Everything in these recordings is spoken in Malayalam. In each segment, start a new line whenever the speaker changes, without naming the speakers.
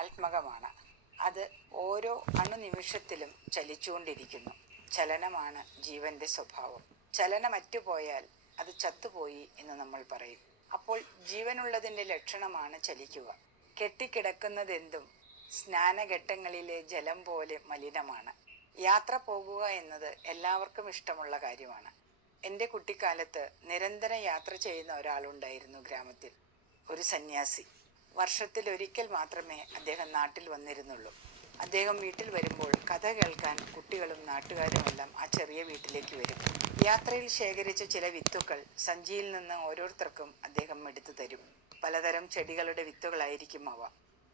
ചലനാത്മകമാണ് അത് ഓരോ അണുനിമിഷത്തിലും ചലിച്ചുകൊണ്ടിരിക്കുന്നു. ചലനമാണ് ജീവന്റെ സ്വഭാവം. ചലനമറ്റുപോയാൽ അത് ചത്തുപോയി എന്ന് നമ്മൾ പറയും. അപ്പോൾ ജീവനുള്ളതിന്റെ ലക്ഷണമാണ് ചലിക്കുക. കെട്ടിക്കിടക്കുന്നതെന്തും സ്നാനഘട്ടങ്ങളിലെ ജലം പോലെ മലിനമാണ്. യാത്ര പോകുക എന്നത് എല്ലാവർക്കും ഇഷ്ടമുള്ള കാര്യമാണ്. എന്റെ കുട്ടിക്കാലത്ത് നിരന്തരം യാത്ര ചെയ്യുന്ന ഒരാളുണ്ടായിരുന്നു ഗ്രാമത്തിൽ. ഒരു സന്യാസി. വർഷത്തിൽ ഒരിക്കൽ മാത്രമേ അദ്ദേഹം നാട്ടിൽ വന്നിരുന്നുള്ളൂ. അദ്ദേഹം വീട്ടിൽ വരുമ്പോൾ കഥ കേൾക്കാൻ കുട്ടികളും നാട്ടുകാരുമെല്ലാം ആ ചെറിയ വീട്ടിലേക്ക് വരും. യാത്രയിൽ ശേഖരിച്ച ചില വിത്തുക്കൾ സഞ്ചിയിൽ നിന്ന് ഓരോരുത്തർക്കും അദ്ദേഹം എടുത്തു തരും. പലതരം ചെടികളുടെ വിത്തുകളായിരിക്കും അവ.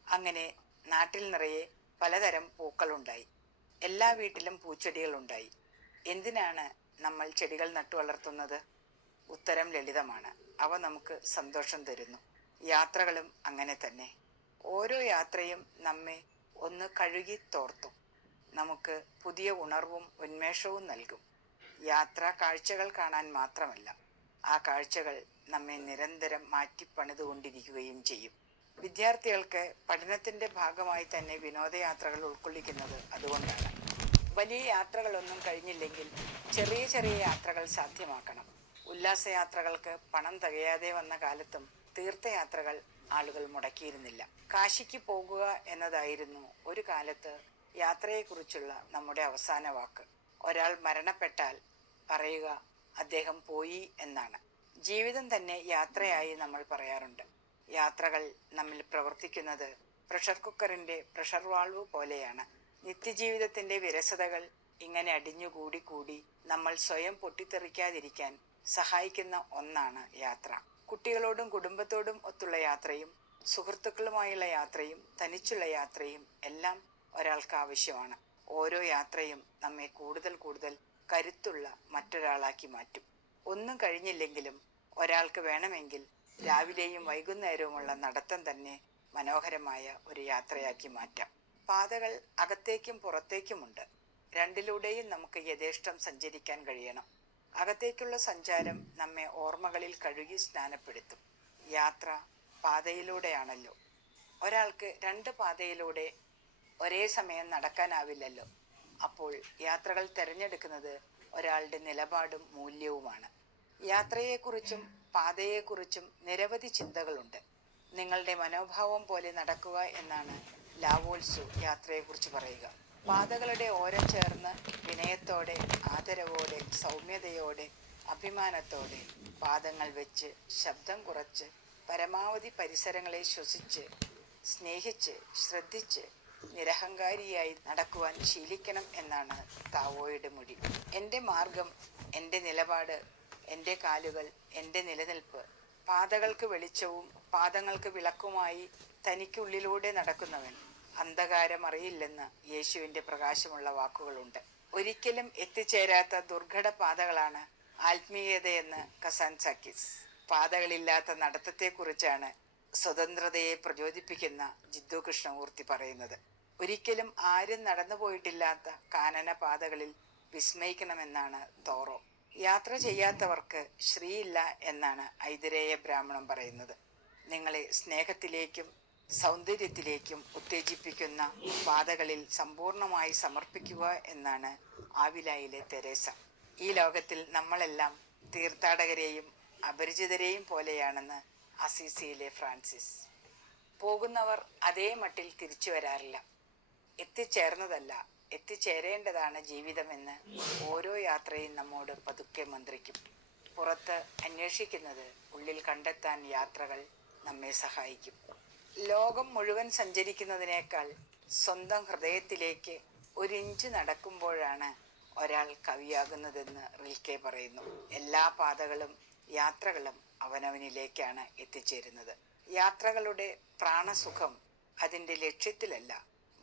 അങ്ങനെ നാട്ടിൽ നിറയെ പലതരം പൂക്കളുണ്ടായി. എല്ലാ വീട്ടിലും പൂച്ചെടികളുണ്ടായി. എന്തിനാണ് നമ്മൾ ചെടികൾ നട്ടു വളർത്തുന്നത്? ഉത്തരം ലളിതമാണ്. അവ നമുക്ക് സന്തോഷം തരുന്നു. യാത്രകളും അങ്ങനെ തന്നെ. ഓരോ യാത്രയും നമ്മെ ഒന്ന് കഴുകി തോർത്തും. നമുക്ക് പുതിയ ഉണർവും ഉന്മേഷവും നൽകും. യാത്ര കാഴ്ചകൾ കാണാൻ മാത്രമല്ല ആ കാഴ്ചകൾ നമ്മെ നിരന്തരം മാറ്റിപ്പണിതുകൊണ്ടിരിക്കുകയും ചെയ്യും. വിദ്യാർത്ഥികൾക്ക് പഠനത്തിന്റെ ഭാഗമായി തന്നെ വിനോദയാത്രകൾ ഉൾക്കൊള്ളിക്കുന്നത് അതുകൊണ്ടാണ്. വലിയ യാത്രകളൊന്നും കഴിഞ്ഞില്ലെങ്കിൽ ചെറിയ ചെറിയ യാത്രകൾ സാധ്യമാക്കണം. ഉല്ലാസയാത്രകൾക്ക് പണം തികയാതെ വന്ന കാലത്തും തീർത്ഥയാത്രകൾ ആളുകൾ മുടക്കിയിരുന്നില്ല. കാശിക്ക് പോകുക എന്നതായിരുന്നു ഒരു കാലത്ത് യാത്രയെക്കുറിച്ചുള്ള നമ്മുടെ അവസാന വാക്ക്. ഒരാൾ മരണപ്പെട്ടാൽ പറയുക അദ്ദേഹം പോയി എന്നാണ്. ജീവിതം തന്നെ യാത്രയായി നമ്മൾ പറയാറുണ്ട്. യാത്രകൾ നമ്മിൽ പ്രവർത്തിക്കുന്നത് പ്രഷർ കുക്കറിന്റെ പ്രഷർ വാൾവ് പോലെയാണ്. നിത്യജീവിതത്തിന്റെ വിരസതകൾ ഇങ്ങനെ അടിഞ്ഞുകൂടി കൂടി നമ്മൾ സ്വയം പൊട്ടിത്തെറിക്കാതിരിക്കാൻ സഹായിക്കുന്ന ഒന്നാണ് യാത്ര. കുട്ടികളോടും കുടുംബത്തോടും ഒത്തുള്ള യാത്രയും സുഹൃത്തുക്കളുമായുള്ള യാത്രയും തനിച്ചുള്ള യാത്രയും എല്ലാം ഒരാൾക്ക് ആവശ്യമാണ്. ഓരോ യാത്രയും നമ്മെ കൂടുതൽ കൂടുതൽ കരുത്തുള്ള മറ്റൊരാളാക്കി മാറ്റും. ഒന്നും കഴിഞ്ഞില്ലെങ്കിലും ഒരാൾക്ക് വേണമെങ്കിൽ രാവിലെയും വൈകുന്നേരവുമുള്ള നടത്തം തന്നെ മനോഹരമായ ഒരു യാത്രയാക്കി മാറ്റാം. പാതകൾ അകത്തേക്കും പുറത്തേക്കുമുണ്ട്. രണ്ടിലൂടെയും നമുക്ക് യഥേഷ്ടം സഞ്ചരിക്കാൻ കഴിയണം. അകത്തേക്കുള്ള സഞ്ചാരം നമ്മെ ഓർമ്മകളിൽ കഴുകി സ്നാനപ്പെടുത്തും. യാത്ര പാതയിലൂടെയാണല്ലോ. ഒരാൾക്ക് രണ്ട് പാതയിലൂടെ ഒരേ സമയം നടക്കാനാവില്ലല്ലോ. അപ്പോൾ യാത്രകൾ തിരഞ്ഞെടുക്കുന്നത് ഒരാളുടെ നിലപാടും മൂല്യവുമാണ്. യാത്രയെക്കുറിച്ചും പാതയെക്കുറിച്ചും നിരവധി ചിന്തകളുണ്ട്. നിങ്ങളുടെ മനോഭാവം പോലെ നടക്കുക എന്നാണ് ലാവോത്സു യാത്രയെക്കുറിച്ച് പറയുക. പാതകളുടെ ഓര ചേർന്ന് വിനയത്തോടെ ആദരവോടെ സൗമ്യതയോടെ അഭിമാനത്തോടെ പാദങ്ങൾ വെച്ച് ശബ്ദം കുറച്ച് പരമാവധി പരിസരങ്ങളെ ശ്വസിച്ച് സ്നേഹിച്ച് ശ്രദ്ധിച്ച് നിരഹങ്കാരിയായി നടക്കുവാൻ ശീലിക്കണം എന്നാണ് താവോയുടെ മുടി. എന്റെ മാർഗം എന്റെ നിലപാട് എന്റെ കാലുകൾ എന്റെ നിലനിൽപ്പ് പാതകൾക്ക് വെളിച്ചവും പാദങ്ങൾക്ക് വിളക്കുമായി തനിക്കുള്ളിലൂടെ നടക്കുന്നവൻ. അന്ധകാരം അറിയില്ലെന്ന് യേശുവിന്റെ പ്രകാശമുള്ള വാക്കുകളുണ്ട്. ഒരിക്കലും എത്തിച്ചേരാത്ത ദുർഘട പാതകളാണ് ആത്മീയതയെന്ന് കസാൻ സാക്കിസ്. പാതകളില്ലാത്ത നടത്തത്തെക്കുറിച്ചാണ് സ്വതന്ത്രതയെ പ്രചോദിപ്പിക്കുന്ന ജിദ്ദു കൃഷ്ണമൂർത്തി പറയുന്നത്. ഒരിക്കലും ആരും നടന്നുപോയിട്ടില്ലാത്ത കാനന പാതകളിൽ വിസ്മയിക്കണമെന്നാണ് തോറോ. യാത്ര ചെയ്യാത്തവർക്ക് ശ്രീയില്ല എന്നാണ് ഐതിരേയ ബ്രാഹ്മണം പറയുന്നത്. നിങ്ങളെ സ്നേഹത്തിലേക്കും സൗന്ദര്യത്തിലേക്കും ഉത്തേജിപ്പിക്കുന്ന പാതകളിൽ സമ്പൂർണമായി സമർപ്പിക്കുക എന്നാണ് ആവിലായിലെ തെരേസ. ഈ ലോകത്തിൽ നമ്മളെല്ലാം തീർത്ഥാടകരെയും അപരിചിതരെയും പോലെയാണെന്ന് അസീസിയിലെ ഫ്രാൻസിസ്. പോകുന്നവർ അതേ മട്ടിൽ തിരിച്ചു വരാറില്ല. എത്തിച്ചേർന്നതല്ല എത്തിച്ചേരേണ്ടതാണ് ജീവിതമെന്ന് ഓരോ യാത്രയും നമ്മോട് പതുക്കെ മന്ത്രിക്കും. പുറത്ത് അന്വേഷിക്കുന്നത് ഉള്ളിൽ കണ്ടെത്താൻ യാത്രകൾ നമ്മെ സഹായിക്കും. ലോകം മുഴുവൻ സഞ്ചരിക്കുന്നതിനേക്കാൾ സ്വന്തം ഹൃദയത്തിലേക്ക് ഒരിഞ്ച് നടക്കുമ്പോഴാണ് ഒരാൾ കവിയാകുന്നതെന്ന് റിൽക്കെ പറയുന്നു. എല്ലാ പാതകളും യാത്രകളും അവനവനിലേക്കാണ് എത്തിച്ചേരുന്നത്. യാത്രകളുടെ പ്രാണസുഖം അതിന്റെ ലക്ഷ്യത്തിലല്ല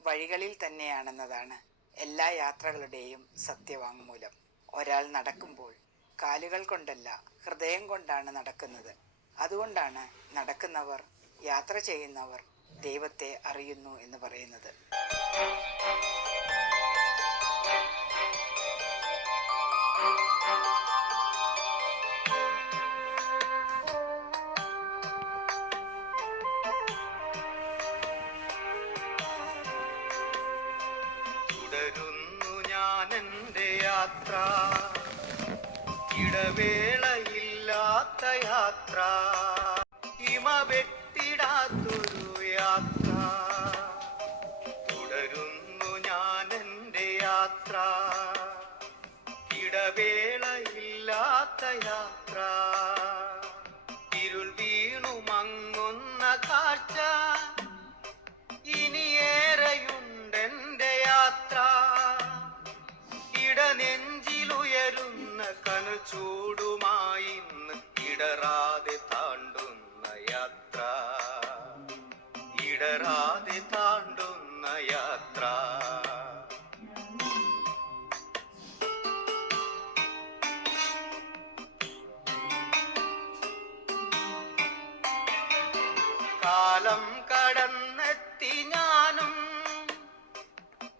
വഴികളിൽ തന്നെയാണെന്നതാണ് എല്ലാ യാത്രകളുടെയും സത്യവാങ്മൂലം. ഒരാൾ നടക്കുമ്പോൾ കാലുകൾ കൊണ്ടല്ല ഹൃദയം കൊണ്ടാണ് നടക്കുന്നത്. അതുകൊണ്ടാണ് നടക്കുന്നവർ യാത്ര ചെയ്യുന്നവർ ദൈവത്തെ അറിയുന്നു എന്ന് പറയുന്നത്.
തുടരുന്നു ഞാൻ എന്റെ യാത്ര. ഇടവേ യാത്ര. ഇടവേളയില്ലാത്ത യാത്ര. ഇരുൾ വീണു മങ്ങുന്ന കാഴ്ച. ഇനിയേറെയുണ്ടെന്റെ യാത്ര. ഇടനെഞ്ചിലുയരുന്ന കനൽ ചൂടുമായി ഇടറാതെ താണ്ടുന്ന യാത്ര. ഇടറാതെ താണ്ടുന്ന യാത്ര. കാലം കടന്നെത്തി ഞാനും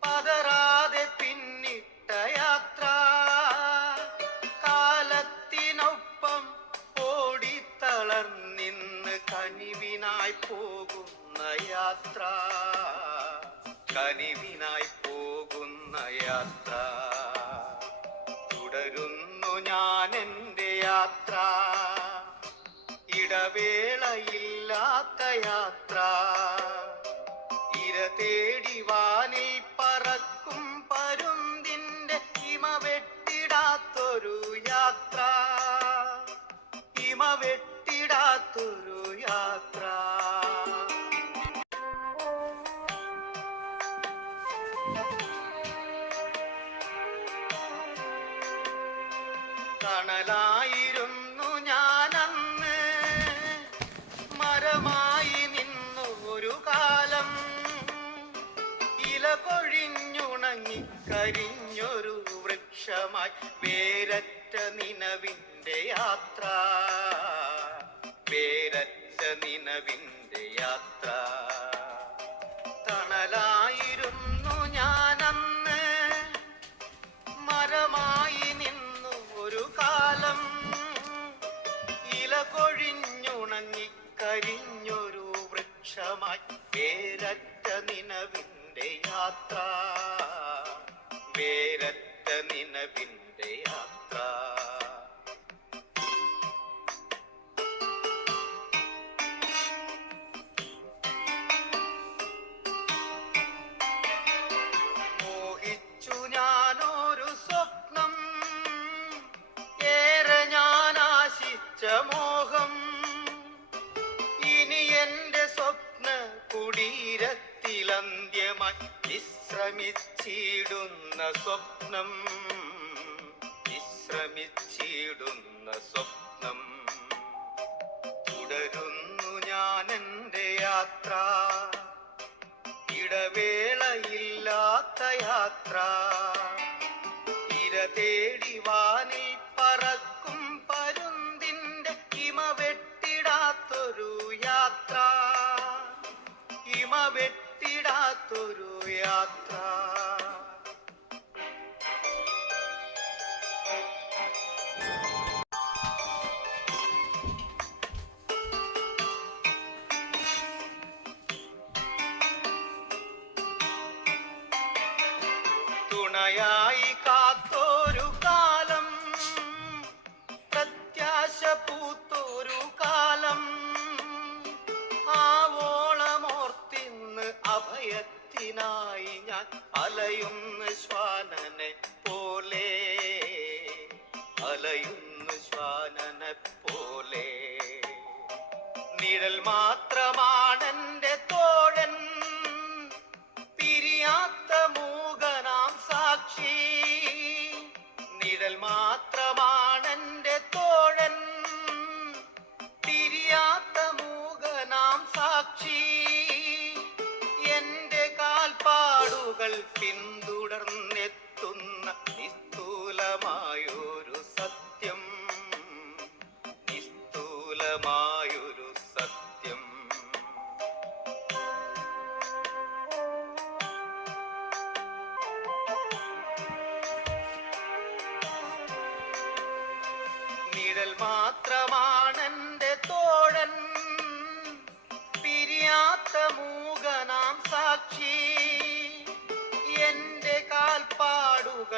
പതരാതെ പിന്നിട്ട യാത്ര. കാലത്തിനൊപ്പം ഓടിത്തളർന്നിന്ന് കനിവിനായി പോകുന്ന യാത്ര. കനിവിനായി യാത്ര. ഇര തേടി വാനിൽ പറക്കും പരുന്തിന്റെ ഇമ വെട്ടിടാത്തൊരു യാത്ര. ഇമ വെട്ടിടാത്തൊരു യാത്ര. വേരറ്റ നിനവിന്റെ യാത്ര. വേരറ്റ നിനവിന്റെ യാത്ര. വിശ്രമിച്ചിടുന്ന സ്വപ്നം വിശ്രമിച്ചിടുന്ന സ്വപ്നം. തുടരുന്നു ഞാൻ എന്റെ യാത്ര ഇടവേളയില്ലാത്ത യാത്ര. ഇര തേടി വാനിൽ പറക്കും പരുന്തിന്റെ ഇമ വെട്ടിടാത്തൊരു യാത്ര. ഇമ വെട്ടിടാത്തൊരു യാത്ര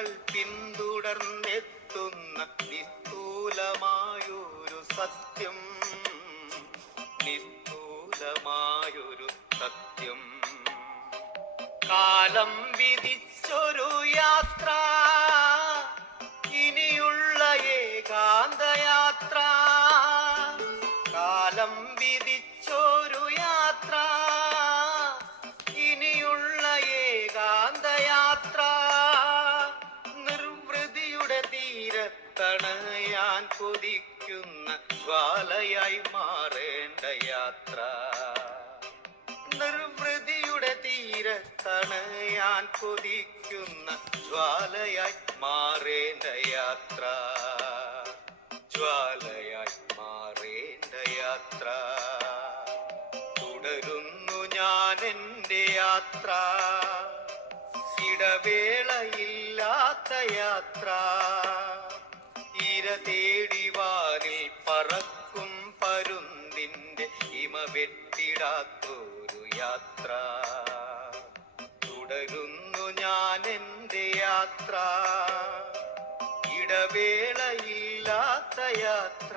പിന്തുടർന്നെത്തുന്ന നിസ്തൂലമായൊരു സത്യം. നിസ്തൂലമായൊരു സത്യം.
കാലം വിധിച്ചൊരു യാത്ര തീരത്തണയാൻ കൊതിക്കുന്ന വാലയായി മാറേണ്ട യാത്ര. നിർവൃതിയുടെ തീരത്തണയാൻ കൊതിക്കുന്ന ജ്വാലയായി മാറേണ്ട യാത്ര. ജ്വാലയായി മാറേണ്ട യാത്ര. തുടരുന്നു ഞാൻ എന്റെ യാത്ര. ഇടവേളയില്ലാത്ത യാത്ര. ഇര തേടിവാനിൽ പറക്കും പരുന്തിന്റെ ഇമ വെട്ടിടാത്തൊരു യാത്ര. തുടരുന്നു ഞാൻ എന്റെ യാത്ര. ഇടവേളയില്ലാത്ത യാത്ര.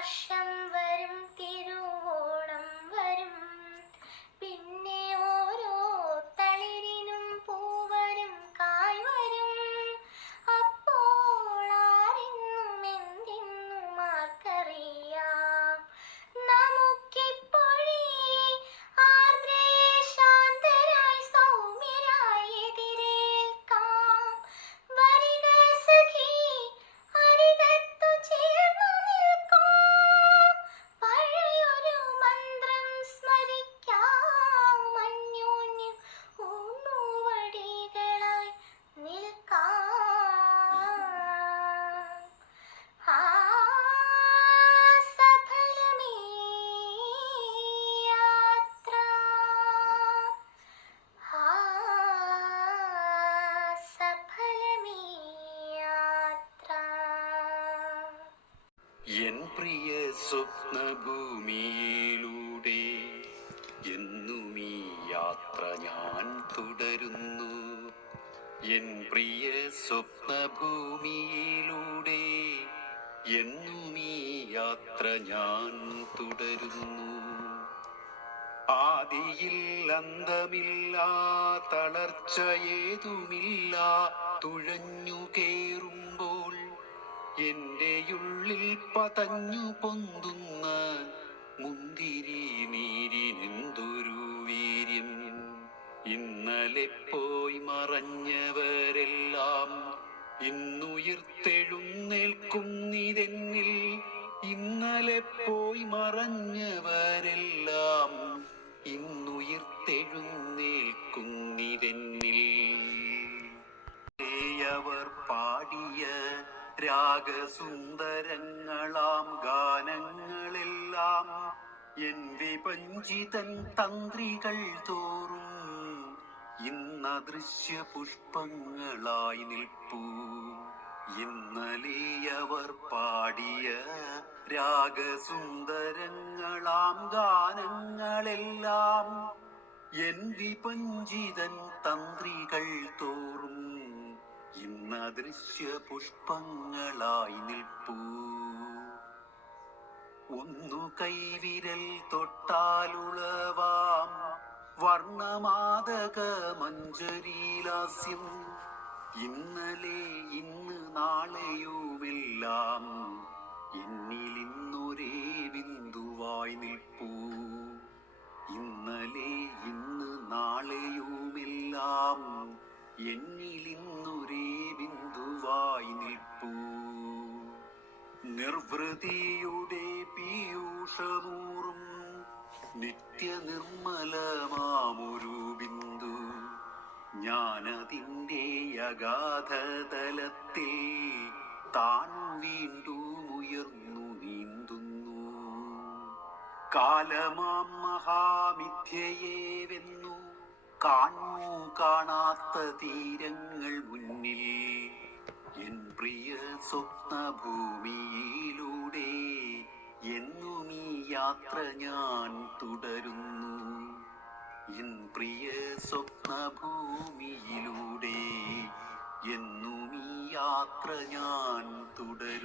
Russian. എന്നും ഈ യാത്ര ഞാൻ തുടരുന്നു. എൻ പ്രിയ സ്വപ്നഭൂമിയിലൂടെ എന്നും ഈ യാത്ര ഞാൻ തുടരുന്നു. ആദിയിൽ അന്തമില്ല തളർച്ച ഏതുമില്ല തുഴഞ്ഞു കേറുമ്പോൾ ഉള്ളിൽ പതഞ്ഞു പൊന്തുന്ന മുന്തിരി വീര്യം ഇന്നലെ പോയി മറഞ്ഞവരെല്ലാം ഇന്നുയിർത്തെഴുന്നേൽക്കുന്നിതെന്നിൽ ഇന്നലെ പോയി മറഞ്ഞവരെല്ലാം ഇന്നുയിർത്തെഴുന്നേൽക്കുന്നിതെന്നിൽ അവർ പാടിയ രാഗസുന്ദരങ്ങളാം ഗാനങ്ങളെല്ലാം എൻ വിപഞ്ചിതൻ തന്ത്രികൾ തോറും ഇന്നദൃശ്യ പുഷ്പങ്ങളായി നിൽപ്പൂ. ഇന്നലെ അവർ പാടിയ രാഗസുന്ദരങ്ങളാം ഗാനങ്ങളെല്ലാം എൻ വിപഞ്ചിതൻ തന്ത്രികൾ തോറും ഇന്ന് അദൃശ്യ പുഷ്പങ്ങളായി നിൽപ്പൂ. ഒന്നു കൈവിരൽ തൊട്ടാലുളവാം വർണമാതക മഞ്ജരീലാസ്യം. ഇന്നലെ ഇന്ന് നാളെയുമെല്ലാം എന്നിൽ ഇന്നൊരേ ബിന്ദുവായി നിൽപ്പൂ. ഇന്നലെ ഇന്ന് നാളെയുമെല്ലാം എന്നിൽ ഇന്നൊരേ ബിന്ദുവായി നിൽപ്പൂ. നിർവൃതിയുടെ പീയൂഷമൂറും നിത്യ നിർമ്മലമാമൊരു ബിന്ദു ഞാനതിന്റെ അഗാധതലത്തിൽ താൻ വീണ്ടും ഉയർന്നു നീന്തുന്നു. കാലമാം മഹാമിഥ്യയെ വെന്നു കാണൂ കാണാത്ത തീരങ്ങൾ മുന്നിൽ. എൻ പ്രിയ സ്വപ്നഭൂമിയിലൂടെ എന്നും ഈ യാത്ര ഞാൻ തുടരുന്നു. ഇൻ പ്രിയ സ്വപ്നഭൂമിയിലൂടെ എന്നും ഈ യാത്ര ഞാൻ തുടരുന്നു.